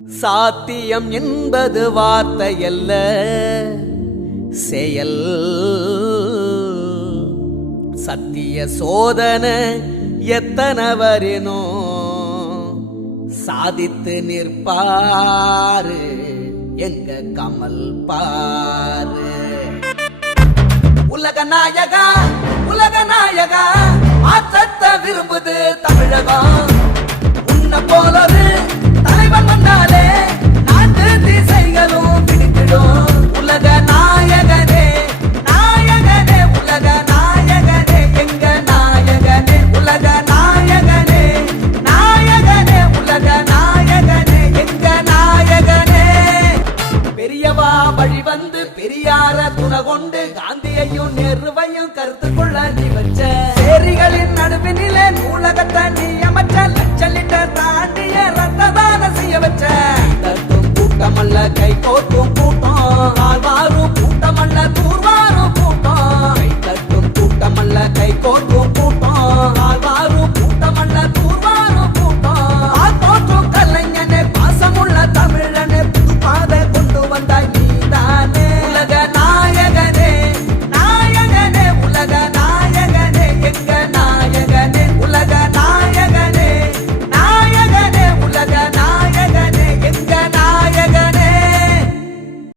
சாத்தியம் என்பது வார்த்தையல்ல, செயல். சத்திய சோதனை எத்தனை வரினோ சாதித்து நிற்பாரு எங்க கமல் பாரு. உலக நாயகா உலக நாயகா மாற்றத்தை விரும்புது தமிழகம். உன்ன போலது தலைவன் வந்தாலே நாட்டு திசைகளும் பிடித்திடும். உலக நாயகனே நாயகனே உலக நாயகனே எங்க நாயகனே. உலக நாயகனே நாயகனே உலக நாயகனே எங்க நாயகனே. பெரியவா வழி வந்து பெரியார துணை கொண்டு காந்தியையும் நேருவையும் கருத்து கொள்ள நீ வச்ச. சேரிகளின் நடுவினிலே நூலகத்தை நீ அமைச்ச. லட்சம் லிட்டர் தாண்டிய ரத்ததான செய்ய வச்ச. கூட்டமல்ல கை கோர்க்கும் கூட்டம், கால்வாரும் கூட்டமல்ல தூர்வாரும் கூட்டம். கை தட்டும் கூட்டமல்ல கை கோர்க்கும்